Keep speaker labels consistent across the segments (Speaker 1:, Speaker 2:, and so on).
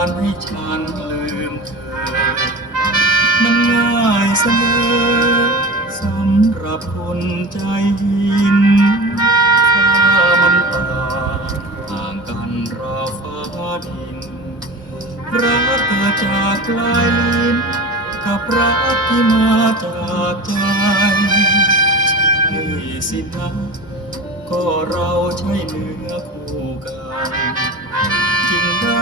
Speaker 1: านให้ฉันลืมเธอ มันง่ายเสมอสำหรับคนใจหินถ้ามันต่างต่างกันราฟ้าดิน รักเกิจากลายลิ้นกับรักที่มาจากใจใช่สินะก็เราใช่เนื้อคู่กัน จึงได้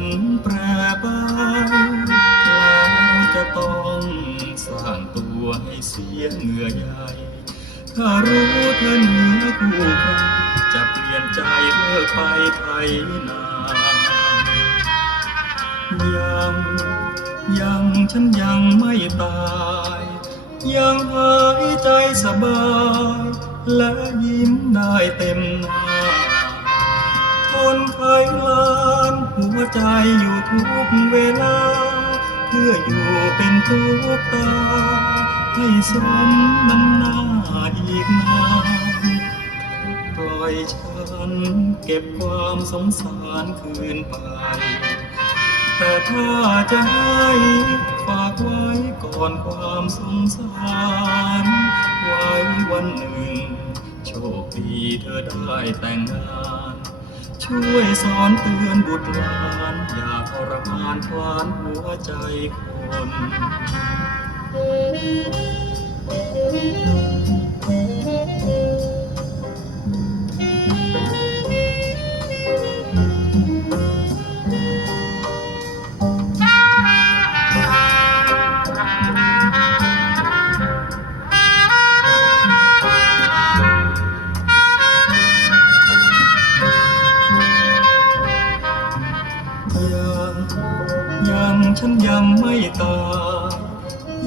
Speaker 1: นแปรไปแล้วจะต้องสร้างตัวให้เสียเหงื่อใหญ่ ถ้ารู้เธอเหนือคู่ใครจะเปลี่ยนใจเลิกไปไทยนา ยังยังฉันยังไม่ตาย ยังหายใจสบาย และยิ้มได้เต็มหน้า หัวใจอยู่ทุกเวลา เพื่ออยู่เป็นทุกตา ให้สมน้ำหน้าอีกนานปล่อยฉันเก็บความสงสารคืนไป แต่ถ้าจะให้ฝากไว้ก่อนความสงสาร ไว้วันหนึ่ง โชคดีเธอได้แต่งงาน ช่วยสอนเตือนบุตรหลานอย่าทรมานพลานหัวใจคน ฉันยังไม่ตาย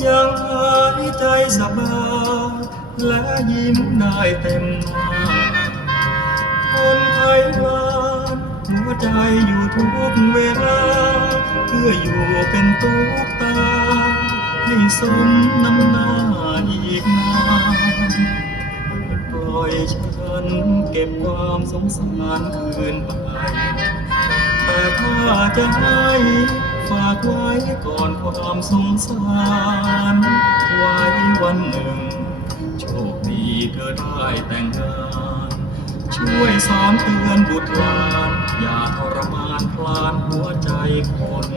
Speaker 1: ยังหายใจสบายและยิ้มได้เต็มหน้าคนไทยลานหัวใจอยู่ทุกเวลา เพื่ออยู่เป็นตุ๊กตา ให้สมน้ำหน้าอีกนานปล่อยฉันเก็บความสงสารคืนไป แต่ถ้าจะให้ ฝากไว้ก่อนความสงสารไว้วันหนึ่ง โชคดีเธอได้แต่งงานช่วยสอนเตือนบุตรหลาน อย่าทรมานพลานหัวใจคน